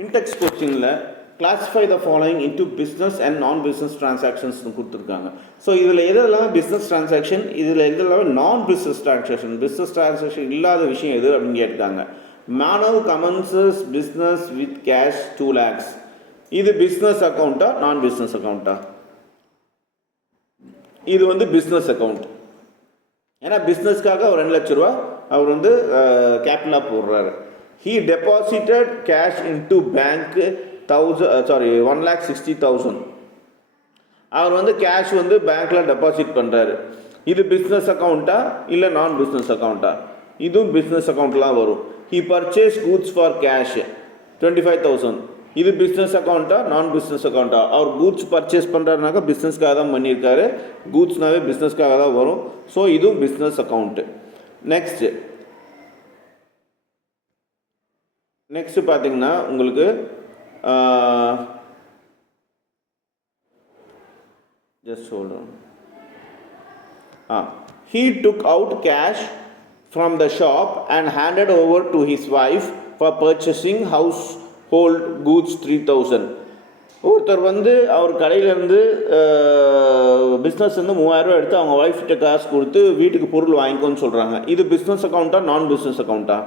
Index கொஸ்டினில் classify the following into business and நான் business டிரான்சாக்ஷன்ஸ்னு கொடுத்துருக்காங்க. ஸோ இதில் எதெல்லாம் பிஸ்னஸ் டிரான்சாக்ஷன், இதில் எதெல்லாம் நான் பிஸ்னஸ் டிரான்சாக்ஷன் இல்லாத விஷயம் எது அப்படின்னு கேட்டாங்க. Manav commences business with cash 2 lakhs. இது பிஸ்னஸ் அக்கௌண்ட்டா நான் பிஸ்னஸ் அக்கௌண்ட்டா? இது வந்து பிஸ்னஸ் அக்கௌண்ட். ஏன்னா பிஸ்னஸ்க்காக ஒரு 2 லட்ச ரூபா அவர் வந்து கேபிட்டலாக போடுறாரு. He deposited cash into bank 1,60,000. அவர் வந்து கேஷ் வந்து பேங்க்கில் டெபாசிட் பண்ணுறாரு. இது பிஸ்னஸ் அக்கௌண்ட்டா இல்லை நான் பிஸ்னஸ் அக்கௌண்ட்டா? இதுவும் பிஸ்னஸ் அக்கௌண்ட்லாம் வரும். He purchased goods for cash 25,000. இது பிஸ்னஸ் அக்கௌண்ட்டா நான் பிஸ்னஸ் அக்கௌண்ட்டா? அவர் கூட்ஸ் பர்ச்சேஸ் பண்ணுறாருனாக்கா பிஸ்னஸ்க்காக தான் பண்ணியிருக்காரு. கூட்ஸ்னாவே பிஸ்னஸ்க்காக தான் வரும். ஸோ இதுவும் பிஸ்னஸ் அக்கௌண்ட்டு. நெக்ஸ்ட் பார்த்தீங்கன்னா உங்களுக்கு just hold on. He took out cash from the shop and handed over to his wife for purchasing household goods 3,000. ஒருத்தர் வந்து அவர் கடையிலேருந்து பிஸ்னஸ் வந்து 3,000 எடுத்து அவங்க ஒய்ஃப்கிட்ட காசு கொடுத்து வீட்டுக்கு பொருள் வாங்கிக்கோன்னு சொல்கிறாங்க. இது பிஸ்னஸ் அக்கௌண்ட்டா நான் பிஸ்னஸ் அக்கௌண்ட்டா?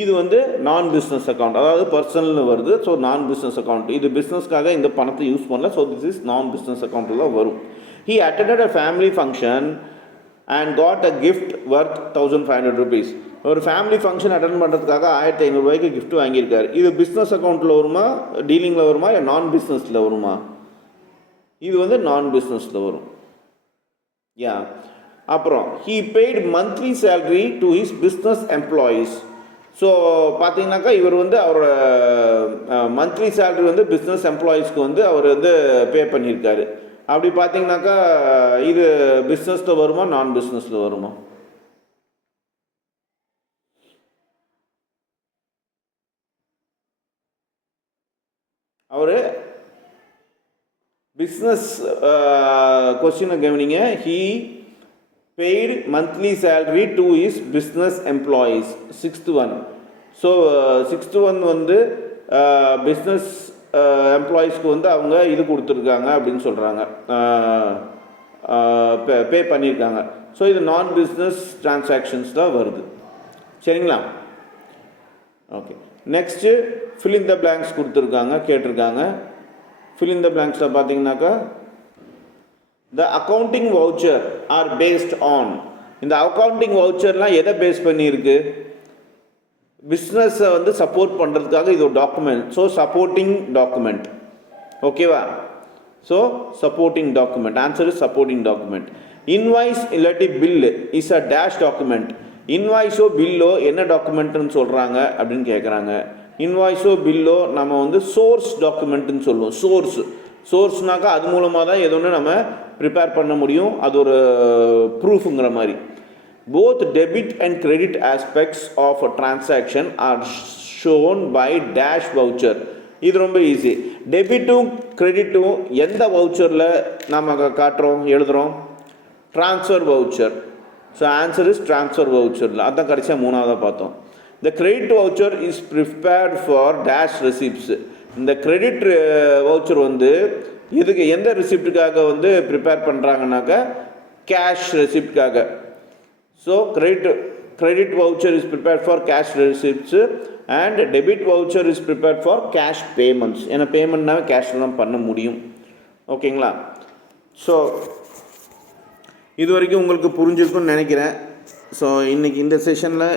இது வந்து நான் பிஸ்னஸ் அக்கௌண்ட், அதாவது பர்சனல்னு வருது. ஸோ நான் பிஸ்னஸ் அக்கௌண்ட். இது பிஸ்னஸ்க்காக இந்த பணத்தை யூஸ் பண்ணல. ஸோ திஸ் இஸ் நான் பிஸ்னஸ் அக்கௌண்ட்டில் தான் வரும். He attended a family function and got a gift worth 1,500 rupees. ஒரு ஃபேமிலி ஃபங்க்ஷன் அட்டன் பண்ணுறதுக்காக 1,500 ரூபாய்க்கு கிஃப்ட் வாங்கியிருக்காரு. இது பிஸ்னஸ் அக்கௌண்ட்டில் வருமா, டீலிங்கில் வருமா, இல்லை நான் பிஸ்னஸில் வருமா? இது வந்து நான் பிஸ்னஸில் வரும். அப்புறம் he paid monthly salary to his business employees. So பார்த்தீங்கன்னாக்கா இவர் வந்து அவரோட மந்த்லி சேலரி வந்து பிஸ்னஸ் எம்ப்ளாயீஸ்க்கு வந்து அவர் வந்து பே பண்ணியிருக்காரு. அப்படி பார்த்தீங்கன்னாக்கா இது பிஸ்னஸில் வருமா நான் பிஸ்னஸில் வருமா? அவர் பிஸ்னஸ் கொஸ்டினை கவனிங்க. He paid monthly salary to his business employees. 6th one. So 6th one வந்து பிஸ்னஸ் எம்ப்ளாயீஸ்க்கு வந்து அவங்க இது கொடுத்துருக்காங்க அப்படின்னு சொல்கிறாங்க, பே பண்ணியிருக்காங்க. ஸோ இது நான் பிஸ்னஸ் டிரான்சாக்ஷன்ஸ் தான் வருது. சரிங்களா? Okay. Next fill in the blanks கொடுத்துருக்காங்க, கேட்டிருக்காங்க. fill in the blanksல பார்த்தீங்கன்னாக்கா the accounting voucher are based on. இந்த அக்கௌண்டிங் வவுச்சர்லாம் எதை பேஸ் பண்ணியிருக்கு? பிஸ்னஸை வந்து சப்போர்ட் பண்ணுறதுக்காக இது ஒரு டாக்குமெண்ட். So supporting document. ஓகேவா? So supporting document. Answer is supporting document. Invoice இல்லாட்டி bill is a dash document. இன்வாய்ஸோ பில்லோ என்ன டாக்குமெண்ட்னு சொல்கிறாங்க அப்படின்னு கேட்குறாங்க. இன்வாய்ஸோ பில்லோ நம்ம வந்து சோர்ஸ் டாக்குமெண்ட்டுன்னு சொல்லுவோம். சோர்ஸ்னாக்கா அது மூலமாக தான் எது ஒன்று நம்ம ப்ரிப்பேர் பண்ண முடியும். அது ஒரு ப்ரூஃபுங்கிற மாதிரி. Both debit and credit aspects of a transaction are shown by dash voucher. இது ரொம்ப ஈஸி. டெபிட்டும் கிரெடிட்டும் எந்த வவுச்சரில் நம்ம காட்டுறோம், எழுதுகிறோம்? Transfer voucher. So answer is transfer வவுச்சரில். அதான் கடைசியாக 3ஆவதாக பார்த்தோம். The credit voucher is prepared for dash receipts. இந்த கிரெடிட் வவுச்சர் வந்து இதுக்கு எந்த ரிசிப்டுக்காக வந்து ப்ரிப்பேர் பண்ணுறாங்கனாக்கா கேஷ் ரெசிப்டுக்காக. So credit voucher is prepared for cash receipts and debit voucher is prepared for cash payments. ஏன்னா பேமெண்ட்னாவே கேஷில் தான் பண்ண முடியும். ஓகேங்களா? ஸோ இது வரைக்கும் உங்களுக்கு புரிஞ்சிருக்குன்னு நினைக்கிறேன். ஸோ இன்றைக்கி இந்த செஷனில்